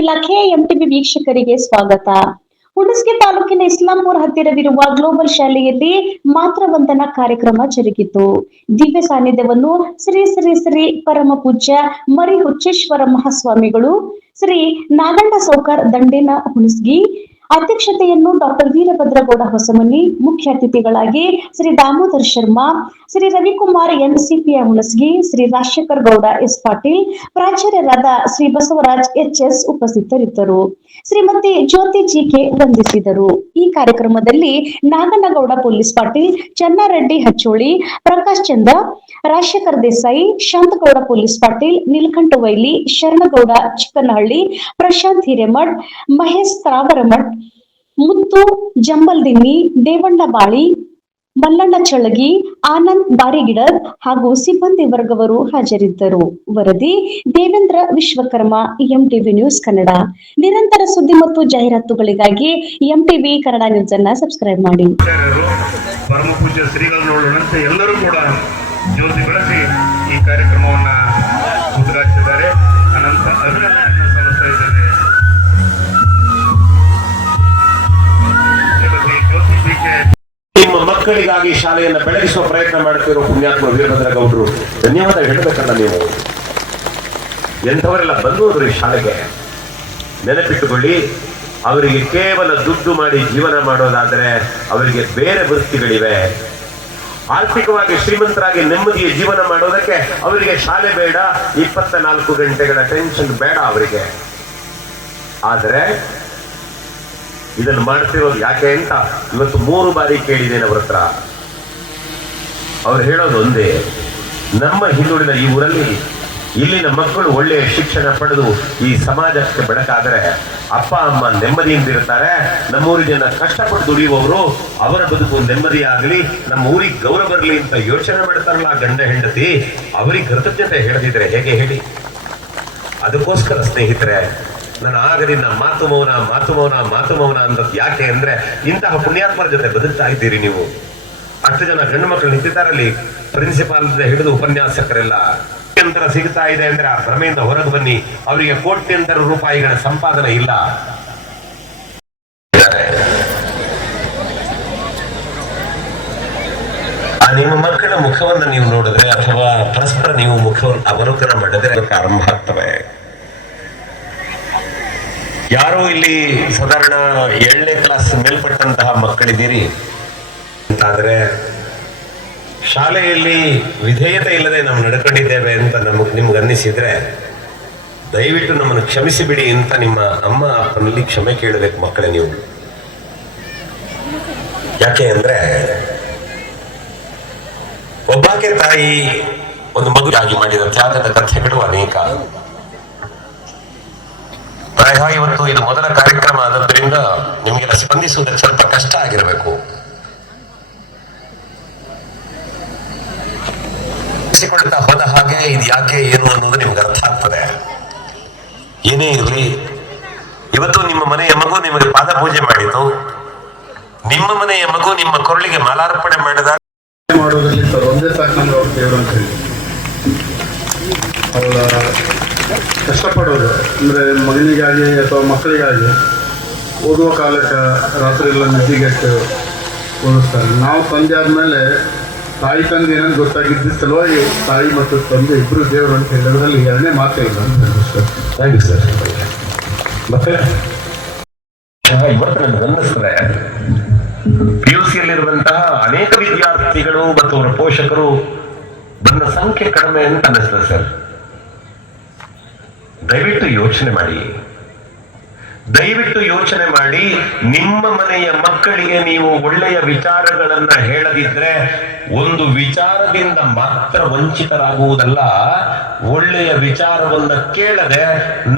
ಇಲಾಖೆ ಎಂಟಿವಿ ವೀಕ್ಷಕರಿಗೆ ಸ್ವಾಗತ. ಹುಣಸಗಿ ತಾಲೂಕಿನ ಇಸ್ಲಾಂಪುರ ಹತ್ತಿರವಿರುವ ಗ್ಲೋಬಲ್ ಶಾಲೆಯಲ್ಲಿ ಮಾತೃವಂದನಾ ಕಾರ್ಯಕ್ರಮ ಜರುಗಿತು. ದಿವ್ಯ ಸಾನ್ನಿಧ್ಯವನ್ನು ಶ್ರೀ ಶ್ರೀ ಶ್ರೀ ಪರಮ ಪೂಜ್ಯ ಮರಿ ಹುಚ್ಚೇಶ್ವರ ಮಹಾಸ್ವಾಮಿಗಳು, ಶ್ರೀ ನಾಗಣ್ಣ ಸೌಕರ್ ದಂಡೇನ ಹುಣಸಗಿ ಅಧ್ಯಕ್ಷತೆಯನ್ನು ಡಾಕ್ಟರ್ ವೀರಭದ್ರಗೌಡ ಹೊಸಮನಿ, ಮುಖ್ಯ ಅತಿಥಿಗಳಾಗಿ ಶ್ರೀ ದಾಮೋದರ್ ಶರ್ಮಾ, ಶ್ರೀ ರವಿಕುಮಾರ್ ಎನ್ ಸಿಪಿಯ ಹುಣಸಗಿ, ಶ್ರೀ ರಾಜಶೇಖರ್ ಗೌಡ ಎಸ್ ಪಾಟೀಲ್, ಪ್ರಾಚಾರ್ಯರಾದ ಶ್ರೀ ಬಸವರಾಜ್ ಎಚ್ಎಸ್ ಉಪಸ್ಥಿತರಿದ್ದರು. ಶ್ರೀಮತಿ ಜ್ಯೋತಿ ಜಿಕೆ ವಂದಿಸಿದರು. ಈ ಕಾರ್ಯಕ್ರಮದಲ್ಲಿ ನಾಗನಗೌಡ ಪೊಲೀಸ್ ಪಾಟೀಲ್, ಚನ್ನಾರೆಡ್ಡಿ ಹಚ್ಚೋಳಿ, ಪ್ರಕಾಶ್ ಚಂದ್ರ, ರಾಜಶೇಖರ್ ದೇಸಾಯಿ, ಶಾಂತಗೌಡ ಪೊಲೀಸ್ ಪಾಟೀಲ್, ನೀಲಕಂಠ ವೈಲಿ, ಶರಣಗೌಡ ಚಿಕ್ಕನಹಳ್ಳಿ, ಪ್ರಶಾಂತ್ ಹಿರೇಮಠ್, ಮಹೇಶ್ ತ್ರಾವರಮಠ್, ಮುತ್ತು ಜಂಬಲ್ದಿನ್ನಿ, ದೇವಣ್ಣ ಬಾಳಿ, ಮಲ್ಲಣ್ಣ ಚಳಗಿ, ಆನಂದ್ ಬಾರಿಗಿಡದ್ ಹಾಗೂ ಸಿಬ್ಬಂದಿ ವರ್ಗವರು ಹಾಜರಿದ್ದರು. ವರದಿ ದೇವೇಂದ್ರ ವಿಶ್ವಕರ್ಮ, ಎಂಟಿವಿ ನ್ಯೂಸ್ ಕನ್ನಡ. ನಿರಂತರ ಸುದ್ದಿ ಮತ್ತು ಜಾಹೀರಾತುಗಳಿಗಾಗಿ ಎಂಟಿವಿ ಕನ್ನಡ ನ್ಯೂಸ್ ಅನ್ನ ಸಬ್ಸ್ಕ್ರೈಬ್ ಮಾಡಿ. ಪರಮ ಪೂಜ್ಯ ಶ್ರೀಗಳನ್ನೊಳಗೊಂಡಂತೆ ಎಲ್ಲರೂ ಕೂಡ ಜ್ಯೋತಿ ಬೆಳೆಸಿ ಈ ಕಾರ್ಯಕ್ರಮವನ್ನ ಉದ್ಘಾಟಿಸಿದ್ದಾರೆ. ಅನಂತ ಅಭಿನಂದನೆಯನ್ನು ಸಲ್ಲಿಸ್ತಾ ಇದ್ದೇನೆ. ನಿಮ್ಮ ಮಕ್ಕಳಿಗಾಗಿ ಶಾಲೆಯನ್ನು ಬೆಳಗಿಸುವ ಪ್ರಯತ್ನ ಮಾಡುತ್ತಿರುವ ಪುಣ್ಯಾತ್ಮ ವೀರಭದ್ರಗೌಡರು ಧನ್ಯವಾದ ಹೇಳಬೇಕಲ್ಲ. ನೀವು ಎಂಥವರೆಲ್ಲ ಬಂದವರು ಈ ಶಾಲೆಗೆ ನೆನಪಿಟ್ಟುಕೊಳ್ಳಿ. ಅವರಿಗೆ ಕೇವಲ ದುಡ್ಡು ಮಾಡಿ ಜೀವನ ಮಾಡೋದಾದರೆ ಅವರಿಗೆ ಬೇರೆ ವೃತ್ತಿಗಳಿವೆ. ಆರ್ಥಿಕವಾಗಿ ಶ್ರೀಮಂತರಾಗಿ ನೆಮ್ಮದಿಯ ಜೀವನ ಮಾಡೋದಕ್ಕೆ ಅವರಿಗೆ ಶಾಲೆ ಬೇಡ, 24 ಗಂಟೆಗಳ ಟೆನ್ಷನ್ ಬೇಡ ಅವರಿಗೆ. ಆದರೆ ಇದನ್ನು ಮಾಡ್ತಿರೋದು ಯಾಕೆ ಅಂತ ಇವತ್ತು 3 ಬಾರಿ ಕೇಳಿದ್ದೇನೆ ಅವ್ರ ಹತ್ರ. ಅವ್ರು ಹೇಳೋದು ಒಂದೇ, ನಮ್ಮ ಹಿಂದುಳಿದ ಈ ಊರಲ್ಲಿ ಇಲ್ಲಿನ ಮಕ್ಕಳು ಒಳ್ಳೆಯ ಶಿಕ್ಷಣ ಪಡೆದು ಈ ಸಮಾಜಕ್ಕೆ ಬೆಳಕಾದರೆ ಅಪ್ಪ ಅಮ್ಮ ನೆಮ್ಮದಿಯಿಂದಿರ್ತಾರೆ. ನಮ್ಮೂರಿಗೆ ಜನ ಕಷ್ಟಪಟ್ಟು ದುಡಿಯುವವರು ಅವರ ಬದುಕು ನೆಮ್ಮದಿಯಾಗಲಿ, ನಮ್ಮ ಊರಿಗೆ ಗೌರವ ಬರಲಿ ಅಂತ ಯೋಚನೆ ಮಾಡ್ತಾರಲ್ಲ ಗಂಡ ಹೆಂಡತಿ, ಅವರಿಗೆ ಕೃತಜ್ಞತೆ ಹೇಳದಿದ್ರೆ ಹೇಗೆ ಹೇಳಿ? ಅದಕ್ಕೋಸ್ಕರ ಸ್ನೇಹಿತರೆ, ನಾನು ಆಗದಿಂದ ಮಾತು ಮೌನ ಅಂದದ್ದು ಯಾಕೆ ಅಂದ್ರೆ, ಇಂತಹ ಪುಣ್ಯಾತ್ಮರ ಜೊತೆ ಬದುಕ್ತಾ ಇದ್ದೀರಿ ನೀವು. ಅಷ್ಟು ಜನ ಗಂಡು ಮಕ್ಕಳು ನಿಂತಿದ್ದಾರಲ್ಲಿ, ಪ್ರಿನ್ಸಿಪಾಲ್ ಹಿಡಿದು ಉಪನ್ಯಾಸಕರೆಲ್ಲ. ಕೋಟ್ಯಂತರ ಸಿಗ್ತಾ ಇದೆ ಅಂದ್ರೆ ಆ ಭ್ರಮೆಯಿಂದ ಹೊರಗೆ ಬನ್ನಿ. ಅವರಿಗೆ ಕೋಟ್ಯಂತರ ರೂಪಾಯಿಗಳ ಸಂಪಾದನೆ ಇಲ್ಲ. ನಿಮ್ಮ ಮಕ್ಕಳ ಮುಖವನ್ನು ನೀವು ನೋಡಿದ್ರೆ ಅಥವಾ ಪರಸ್ಪರ ನೀವು ಮುಖವನ್ನು ಅವಲೋಕನ ಮಾಡಿದ್ರೆ ಆರಂಭ ಆಗ್ತವೆ. ಯಾರೋ ಇಲ್ಲಿ ಸಾಧಾರಣ 7ನೇ ಕ್ಲಾಸ್ ಮೇಲ್ಪಟ್ಟಂತಹ ಮಕ್ಕಳಿದ್ದೀರಿ ಅಂತಾದ್ರೆ, ಶಾಲೆಯಲ್ಲಿ ವಿಧೇಯತೆ ಇಲ್ಲದೆ ನಾವು ನಡ್ಕೊಂಡಿದ್ದೇವೆ ಅಂತ ನಿಮ್ಗೆ ಅನ್ನಿಸಿದ್ರೆ ದಯವಿಟ್ಟು ನಮ್ಮನ್ನು ಕ್ಷಮಿಸಿ ಬಿಡಿ ಅಂತ ನಿಮ್ಮ ಅಮ್ಮ ಅಪ್ಪನಲ್ಲಿ ಕ್ಷಮೆ ಕೇಳಬೇಕು ಮಕ್ಕಳೇ ನೀವು. ಯಾಕೆ ಅಂದ್ರೆ, ಒಬ್ಬಾಕೆ ತಾಯಿ ಒಂದು ಮಗುವಾಗಿ ಮಾಡಿದ ತ್ಯಾಗದ ಕಥೆಗಳು ಅನೇಕ. ಪ್ರಾಯ ಇವತ್ತು ಇದು ಮೊದಲ ಕಾರ್ಯಕ್ರಮ ಆದದ್ರಿಂದ ನಿಮಗೆಲ್ಲ ಸ್ಪಂದಿಸುವುದಕ್ಕೆ ಸ್ವಲ್ಪ ಕಷ್ಟ ಆಗಿರಬೇಕು. ಕೊಡ್ತಾ ಹೋದ ಹಾಗೆ ಇದು ಯಾಕೆ ಏನು ಅನ್ನೋದು ನಿಮ್ಗೆ ಅರ್ಥ ಆಗ್ತದೆ. ಏನೇ ಇರಲಿ, ಇವತ್ತು ನಿಮ್ಮ ಮನೆಯ ಮಗು ನಿಮಗೆ ಪಾದ ಪೂಜೆ ಮಾಡಿತು, ನಿಮ್ಮ ಮನೆಯ ಮಗು ನಿಮ್ಮ ಕೊರಳಿಗೆ ಮಾಲಾರ್ಪಣೆ ಮಾಡಿದಾಗ ಮಾಡೋದ್ರಲ್ಲಿ ಸರ್ ಒಂದೇ ಸಾಕು ನಮ್ಗೆ ಅವ್ರು ದೇವರು ಅಂತ ಹೇಳಿ ಅವಳ ಕಷ್ಟಪಡೋದು ಅಂದರೆ ಮಗನಿಗಾಗಿ ಅಥವಾ ಮಕ್ಕಳಿಗಾಗಿ ಓದುವ ಕಾಲಕ್ಕೆ ರಾತ್ರಿ ಎಲ್ಲ ನಿದ್ದೆಗೆಟ್ಟು ಓದಿಸ್ತಾರೆ. ನಾವು ತಂದೆ ಆದಮೇಲೆ ತಾಯಿ ತಂದೆ ಏನಂತ ಗೊತ್ತಾಗಿದ್ದ ಸಲುವಾಗಿ ತಾಯಿ ಮತ್ತು ತಂದೆ ಇಬ್ಬರು ದೇವರು ಅಂತ ಹೇಳೋದ್ರಲ್ಲಿ 2ನೇ ಮಾತೇ ಇಲ್ಲ ಸರ್. Thank you sir. ಮತ್ತೆ ಇವತ್ತು ನನಗೆ ಅನ್ನಿಸ್ತದೆ, PUCಯಲ್ಲಿರುವಂತಹ ಅನೇಕ ವಿದ್ಯಾರ್ಥಿಗಳು ಮತ್ತು ಅವರ ಪೋಷಕರು ಬಂದ ಸಂಖ್ಯೆ ಕಡಿಮೆ ಅಂತ ಅನ್ನಿಸ್ತದೆ ಸರ್. ದಯವಿಟ್ಟು ಯೋಚನೆ ಮಾಡಿ, ನಿಮ್ಮ ಮನೆಯ ಮಕ್ಕಳಿಗೆ ನೀವು ಒಳ್ಳೆಯ ವಿಚಾರಗಳನ್ನ ಹೇಳದಿದ್ರೆ ಒಂದು ವಿಚಾರದಿಂದ ಮಾತ್ರ ವಂಚಿತರಾಗುವುದಲ್ಲ, ಒಳ್ಳೆಯ ವಿಚಾರವನ್ನ ಕೇಳದೆ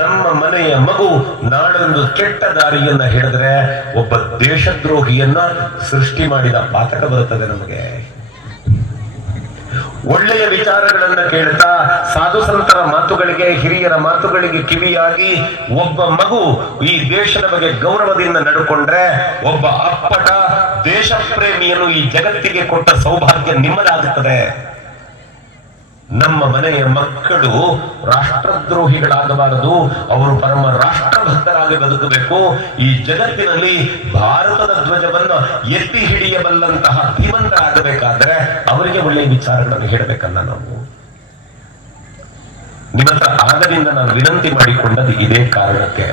ನಮ್ಮ ಮನೆಯ ಮಗು ನಾಳೊಂದು ಕೆಟ್ಟ ದಾರಿಯನ್ನ ಹೇಳಿದ್ರೆ ಒಬ್ಬ ದೇಶದ್ರೋಹಿಯನ್ನ ಸೃಷ್ಟಿ ಮಾಡಿದ ಪಾತಕ ಬರುತ್ತದೆ ನಮಗೆ. ಒಳ್ಳೆಯ ವಿಚಾರಗಳನ್ನ ಕೇಳ್ತಾ ಸಾಧು ಸಂತರ ಮಾತುಗಳಿಗೆ, ಹಿರಿಯರ ಮಾತುಗಳಿಗೆ ಕಿವಿಯಾಗಿ ಒಬ್ಬ ಮಗು ಈ ದೇಶದ ಬಗ್ಗೆ ಗೌರವದಿಂದ ನಡ್ಕೊಂಡ್ರೆ ಒಬ್ಬ ಅಪ್ಪಟ ದೇಶ ಪ್ರೇಮಿಯನ್ನು ಈ ಜಗತ್ತಿಗೆ ಕೊಟ್ಟ ಸೌಭಾಗ್ಯ ನಿಮ್ಮದಾಗುತ್ತದೆ. ನಮ್ಮ ಮನೆಯ ಮಕ್ಕಳು ರಾಷ್ಟ್ರದ್ರೋಹಿಗಳಾಗಬಾರದು, ಅವರು ಪರಮ ರಾಷ್ಟ್ರಭಕ್ತರಾಗಿ ಬದುಕಬೇಕು. ಈ ಜಗತ್ತಿನಲ್ಲಿ ಭಾರತದ ಧ್ವಜವನ್ನು ಎತ್ತಿ ಹಿಡಿಯಬಲ್ಲಂತಹ ಧೀಮಂತರಾಗಬೇಕಾದ್ರೆ ಅವರಿಗೆ ಒಳ್ಳೆಯ ವಿಚಾರಗಳನ್ನು ಹೇಳಬೇಕಲ್ಲ ನಾವು. ನಿಮ್ಮ ಹತ್ರ ಆಗದಿಂದ ನಾನು ವಿನಂತಿ ಮಾಡಿಕೊಂಡದ್ದು ಇದೇ ಕಾರಣಕ್ಕೆ.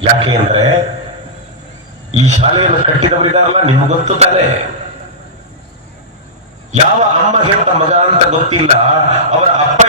ಯಾಕೆ ಅಂದ್ರೆ ಈ ಶಾಲೆಯನ್ನು ಕಟ್ಟಿದವರಿದಾರಲ್ಲ, ನಿಮ್ಗೊತ್ತು ತಾನೆ. ಯಾವ ಅಮ್ಮ ಹೆತ್ತ ಮಗ ಅಂತ ಗೊತ್ತಿಲ್ಲ, ಅವರ ಅಪ್ಪ